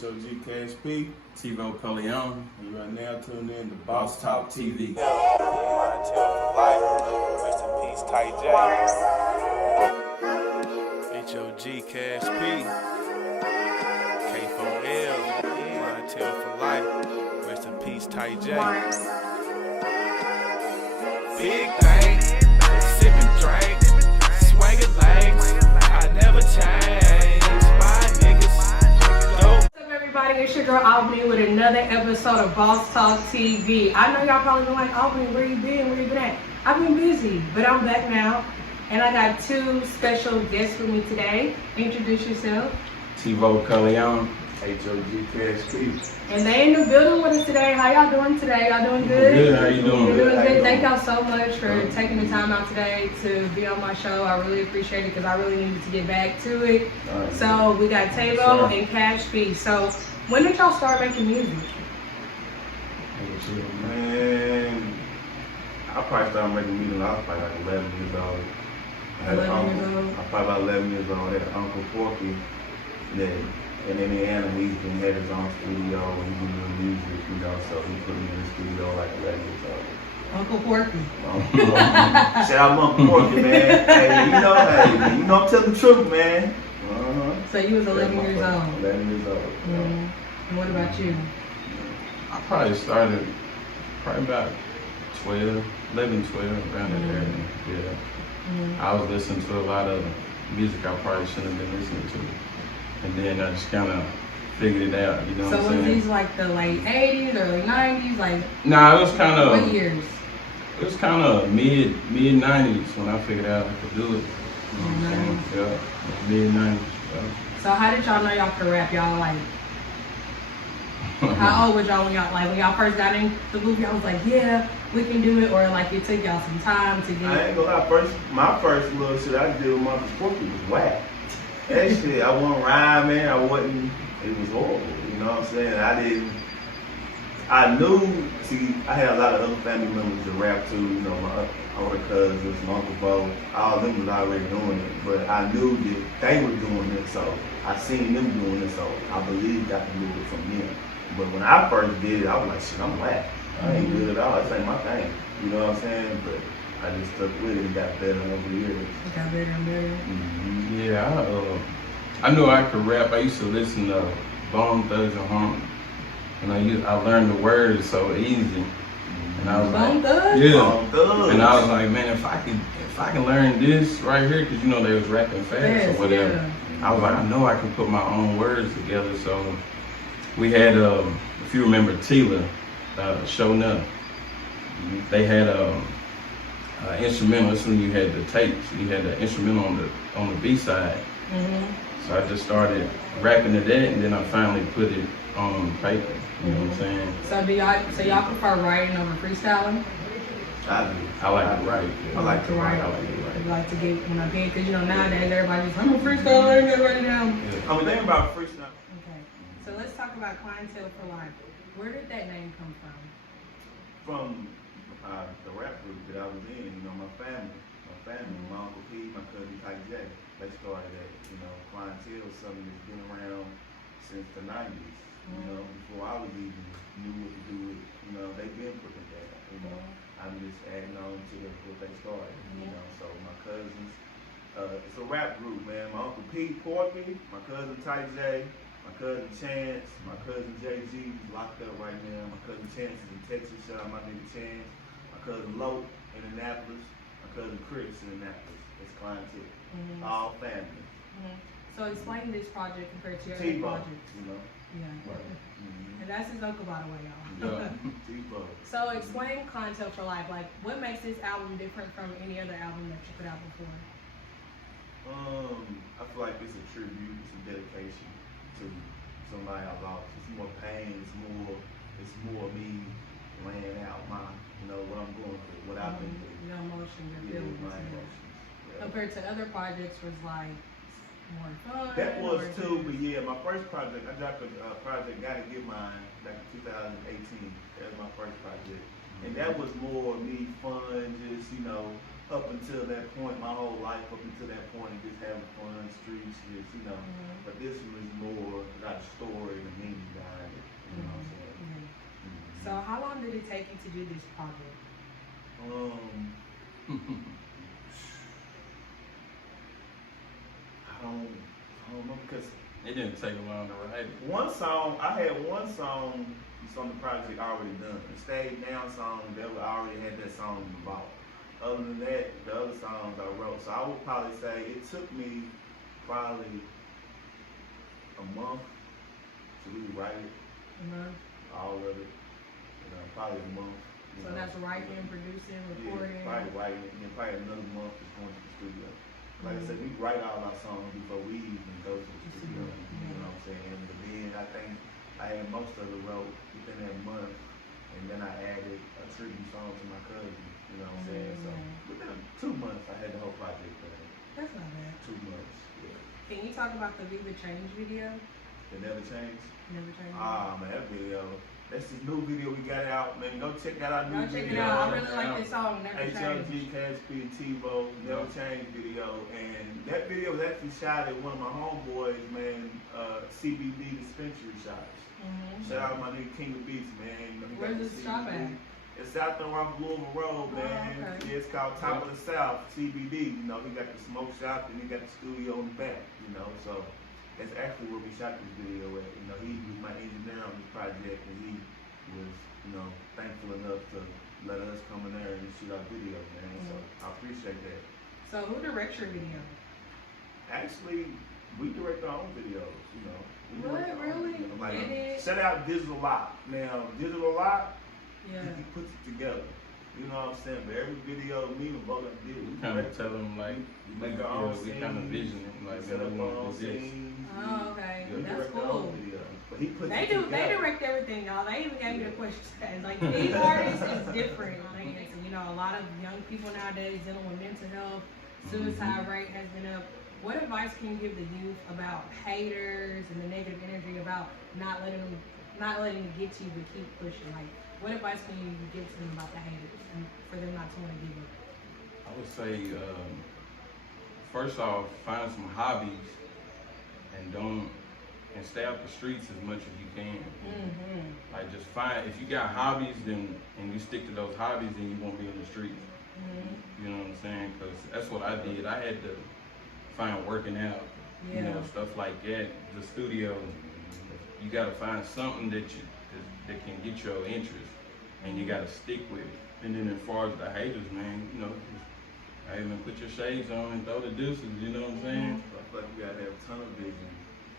H.0.G Kash P. H.0.G. You are now tuned in to Boss Talk TV. Rest in peace, H.0.G. H.0.G Kash P. K4L. Clientele for life. Rest in peace, H.0.G. Big things, sipping drink, swagger lanes. I never change. My niggas go. What's up, everybody? It's your girl Albany with another episode of Boss Talk TV. I know y'all probably been like, Albany, where you been? Where you been at? I've been busy, but I'm back now, and I got two special guests with me today. Introduce yourself. H.0.G. H.0.G Kash P. And they in the building with us today. How y'all doing today? Y'all doing good? Good. How you doing? You're doing good. Thank y'all so much for taking the time out today to be on my show. I really appreciate it because I really needed to get back to it. So we got H.0.G and Kash P. So when did y'all start making music? Man, I probably started making music when I was probably like 11 years old. I was probably about 11 years old. I had an Uncle Porky that in Indiana, he's had his own studio and he was doing music, you know, so he put me in the studio like 11 years old. Uncle Porky. Shout out Uncle Porky, man. Hey, you know I'm telling the truth, man. So you was 11 years old. 11 years old. And what about you? I probably started about 12, 11, 12, around that area. Yeah. I was listening to a lot of music I probably shouldn't have been listening to. And then I just kind of figured it out, you know what I'm saying? So was these like the late 80s, early 90s? Like, nah, it was kind of... What years? It was kind of mid 90s when I figured out I could do it. You know what I'm saying? Yeah, mid 90s. Yeah. So how did y'all know y'all could rap? Y'all like, how old was y'all when y'all first got in the booth? Y'all was like, yeah, we can do it, or like it took y'all some time to get. I ain't gonna lie, my first little shit I did with Uncle Porky was whack. That shit, I wasn't rhyming, it was horrible, you know what I'm saying? I had a lot of other family members that rap too, you know, my older cousins, my Uncle Bo, all of them was already doing it, but I knew that they were doing it, so I seen them doing it, so I believed I could do it from them. But when I first did it, I was like, shit, I'm whack. I ain't good at all, this ain't my thing, you know what I'm saying? But I just stuck with it and got better over the years. It got better and better. Yeah, I knew I could rap. I used to listen to Bone Thugs and Harmony, and I learned the words so easy. And I was Bone like, Thugs? yeah. Bone Thugs. And I was like, man, if I can learn this right here, because you know they was rapping fast or whatever. Yeah. I was like, I know I can put my own words together. So we had, if you remember Tila, Showing Up, they had instrumental. That's when you had the tapes. You had the instrumental on the B side. So I just started rapping to that, and then I finally put it on paper. You know what I'm saying? So y'all prefer writing over freestyling? I do. I like to write. Yeah. I like to write. You like to get when I get, because you know nowadays everybody's I'm a freestyler, I ain't gonna write it down. Yeah. I mean, think about freestyle. Okay, so let's talk about Clientele for Life. Where did that name come from? From the rap group that I was in, you know, my family, my Uncle P, my cousin H.0.G, they started that, you know, Clientele is something that's been around since the 90s, you know, before I was even knew what to do with, you know, they've been putting that, you know, I'm just adding on to what they started, you know, so my cousins, it's a rap group, man, my Uncle P, Porky, my cousin H.0.G, my cousin Chance, my cousin J.G. is locked up right now, my cousin Chance is in Texas, shout out my nigga Chance, my cousin Lo in Annapolis, my cousin Chris in Annapolis. It's Clientele. All family. So explain this project compared to your other projects. You know? Yeah. Right. And that's his uncle, by the way, y'all. Yeah. T-Bo. So explain Clientele for Life. Like, what makes this album different from any other album that you put out before? I feel like it's a tribute, it's a dedication to somebody I lost. It's more pain, it's more me laying out my, you know, what I'm going through, what I've been through. Your emotion, your feelings. My emotions. Yeah. Compared to other projects was like more fun. That was too, but yeah, my first project, I dropped a project, Gotta Get Mine, back in 2018. That was my first project. And that was more me fun, just, you know, up until that point, my whole life up until that point, just having fun, streets, just, you know. But this was more got a story and meaning. did it take you to do this project? I don't know because It didn't take long to write it. I had one song from the project already done. The Stayed Down song, I already had that song in the vault. Other than that, the other songs I wrote. So I would probably say it took me probably a month to rewrite it, all of it. Probably a month. So that's writing, producing, recording. Yeah, probably writing it, and then probably another month is going to the studio. Like I said, we write all our songs before we even go to the studio. You know what I'm saying? But then I think I had most of it wrote within that month, and then I added a tribute song to my cousin. You know what I'm saying? So within 2 months, I had the whole project done. That's not bad. 2 months. Yeah. Can you talk about the Viva Change video? It never changed. Never changed. Ah, man, that video. That's the new video we got out, man. Go check out our new video. Go check it out. I really like this song, Never H.0.G, Change. Kash and T-Bo, Never Change video. And that video was actually shot at one of my homeboys, man, CBD dispensary shops. Shout out my nigga King of Beats, man. Where's this shop at? It's out there off Louisville Road, man. Okay. Yeah, it's called Top of the South, CBD. You know, he got the smoke shop and he got the studio in the back, you know, so. That's actually where we shot this video at. You know, he was my engineer on this project, and he was, thankful enough to let us come in there and shoot our video, man. So I appreciate that. So who directs your video? Actually, we direct our own videos. We direct our own Really? videos. Like, Edit? shout out Digital Lot. Now, Digital Lot, Yeah. he puts it together. You know what I'm saying? But every video me and both of them did, we Kind of tell them like, we make our own we kind of scenes, vision it, like, set up we our want own to do this. scenes. Oh, okay. Yeah, we That's direct our own cool. videos. But he puts They it do. together. They direct everything, y'all. They even gave me the questions. Like these artists is different. Like, a lot of young people nowadays dealing with mental health, suicide rate has been up. What advice can you give the youth about haters and the negative energy about not letting it get to you but keep pushing? Like, what advice can you give to them about the haters and for them not to want to give up? I would say, first off, find some hobbies and stay out the streets as much as you can. Like, just find, if you got hobbies, and you stick to those hobbies, then you won't be in the streets. You know what I'm saying? Because that's what I did. I had to find working out, stuff like that. The studio, you got to find something that can get your interest, and you got to stick with it. And then as far as the haters, man, I even put your shades on and throw the deuces. You know what I'm saying? I feel like you gotta have tunnel vision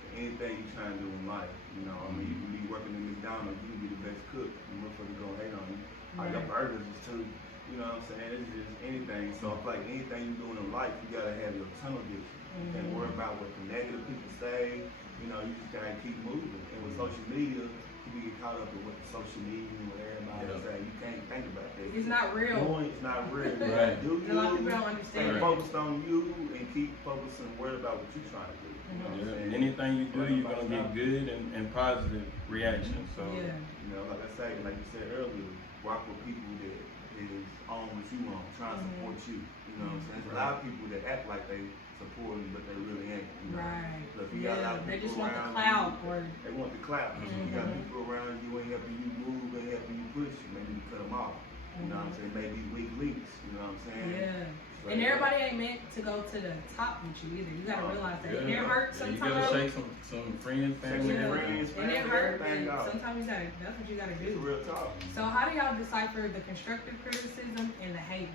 for anything you trying to do in life. You can be working in McDonald's, you can be the best cook. The motherfuckers gonna hate on you. Like your burgers is too. You know what I'm saying? It's just anything. So I feel like anything you're doing in life, you gotta have your tunnel vision. You can't worry about what the negative people say. You just gotta keep moving. And with social media, you get caught up in what the social media and what everybody say. You can't think about that. It's not real. It's not real. Right. Do A lot of people don't stay understand. focused on you and keep focusing and worried about what you're trying to do. You know what I'm saying? Anything you do, you're gonna get good and positive reaction. So like I say, like you said earlier, rock with people that is on what you want, trying to support you. You know what I'm saying? There's a lot of people that act like they support you, but they really ain't. Right. So if you got a lot of They just people want the around clout, you, or they want the clout. So you got people around you ain't helping you move, ain't helping you push. Maybe you cut them off. You know what I'm saying? Maybe weak links. You know what I'm saying? yeah. And everybody ain't meant to go to the top with you either. You gotta realize that. And it hurts You sometimes. gotta shake some friends, family. And it hurts. Sometimes that's what you gotta It's do. real talk. So how do y'all decipher the constructive criticism and the hate?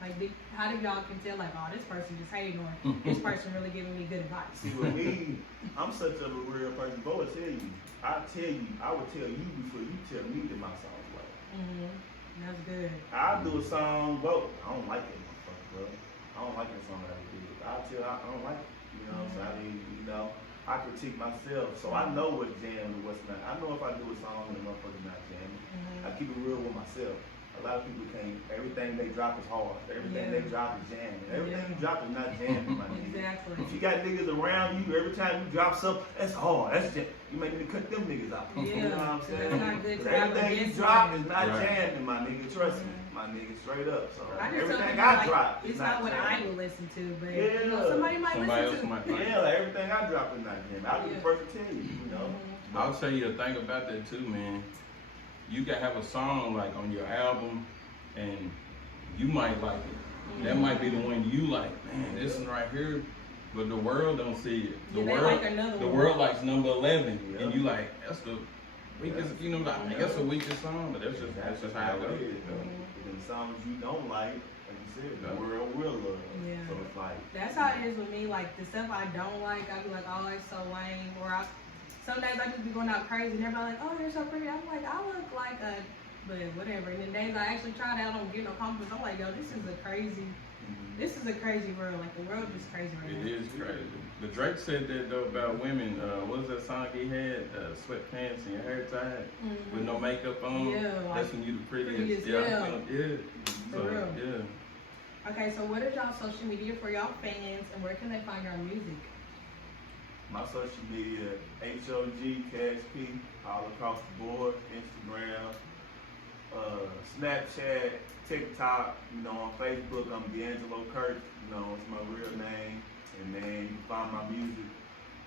Like, how do y'all can tell, like, oh, this person just hating, or this person really giving me good advice? See, with me, I'm such a real person. Bo will tell you. I would tell you before you tell me that my song's right. That's good. I'll do a song, Bo, I don't like that motherfucker, bro. I don't like that song that I did. I don't like it. You know what I'm saying? I critique myself, so I know what's jamming and what's not. I know if I do a song and the motherfucker's not jamming. I keep it real with myself. A lot of people can't. Everything they drop is hard. Everything they drop is jamming. Everything you drop is not jamming, my nigga. Exactly. If you got niggas around you, every time you drop something, that's hard. That's jam. You may need to cut them niggas out. You know what I'm saying? That's not good to But have everything you against drop them. is not jamming, my nigga. Trust me, my nigga. Straight up. So I just tell everything people, I like, drop it's is not what I jamming. will listen to, but Yeah. somebody might Somebody listen else to. might like it. Yeah, like everything I drop is not jamming. I'll be the first to tell you. I'll tell you a thing about that too, man. you can have a song like on your album, and you might like it. That might be the one you like. Man, this one right here. But the world don't see it. The Yeah, they world, like another the one. world likes number 11, Yeah. and you like that's the weakest. You know, like, I guess the weakest song, but that's just how it goes. And the songs you don't like you said, the Yeah. world will love. Yeah. So it's like That's how it is with me. Like the stuff I don't like, I be like, oh, it's so lame. Or some days I just be going out crazy, and everybody like, oh, you're so pretty. I'm like, I look like a, but whatever. And the days I actually try it out, I don't get no compliments. I'm like, yo, this is a crazy world. Like the world is crazy right now. It is crazy. But Drake said that though about women. What was that song he had? Sweatpants and your hair tied with no makeup on. Yeah, like, that's when you the prettiest. yeah. So, For real. yeah. Okay, so what is y'all social media for y'all fans, and where can they find your music? my social media, H.0.G, Kash P, all across the board, Instagram, Snapchat, TikTok, on Facebook, I'm D'Angelo Kurt, it's my real name. And then you can find my music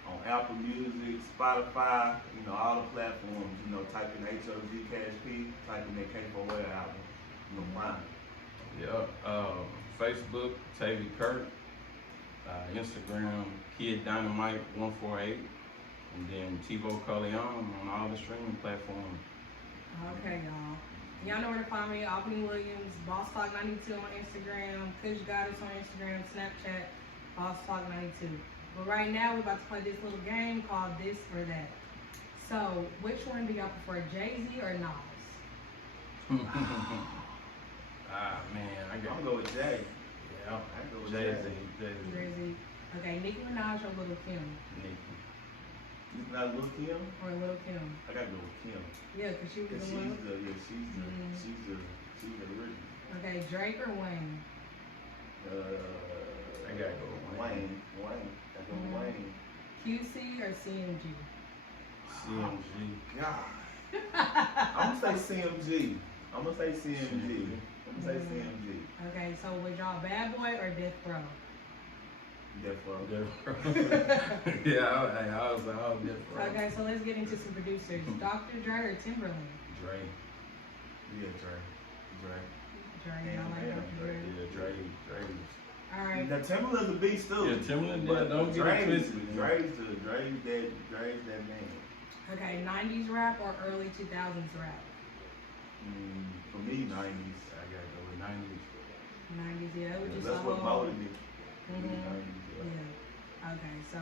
on Apple Music, Spotify, all the platforms, type in H.0.G Kash P, type in that K4L album, find it. Yeah. Facebook, Tavy Kurt. Instagram, Kid Dynamite 148. And then Tivo Corleone on all the streaming platforms. Okay, y'all. Y'all know where to find me. Albany Williams, Boss Talk 92 on Instagram, Kush Goddess on Instagram, Snapchat, Boss Talk 92. But right now, we're about to play this little game called This or That. So, which one do y'all prefer, Jay-Z or Nas? Man, I'm gonna go with Jay. Yeah, I go with Jay-Z. Jay-Z. Okay, Nicki Minaj or Lil Kim? Nicki. You not Lil Kim? Or Lil Kim? I gotta go with Kim. Yeah, because she was Cause the she's one. the original. Okay, Drake or Wayne? I gotta go with Wayne. Wayne. I go with Wayne. QC or CMG? CMG. God. I'm gonna say CMG. I'm gonna say CMG. Okay, so was y'all Bad Boy or Death Row? Death Row. Yeah, I was Death Row. Okay, so let's get into some producers. Dr. Dre or Timberland? Dre. Yeah, Dre. Dre, y'all like Dr. Dre? Yeah, Dre. Alright. Now Timberland's a beast too. Yeah, Timberland. But Don't get it twisted. Dre's that man. Okay, 90s rap or early 2000s rap? For me, 90s. I gotta go with 90s. 90s, yeah, it was just That's a what whole... molded me. Yeah. Okay, so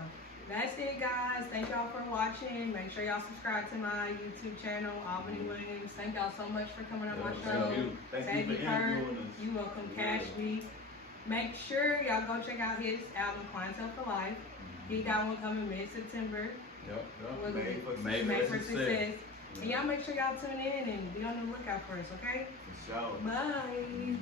that's it, guys. Thank y'all for watching. Make sure y'all subscribe to my YouTube channel, Albany Williams. Thank y'all so much for coming on my show. Thank you for interviewing us. You welcome, Kash B. Make sure y'all go check out his album, Clientele for Life. He got one coming mid-September. Yep. Made for Success. And y'all make sure y'all tune in and be on the lookout for us, okay? For sure. Bye.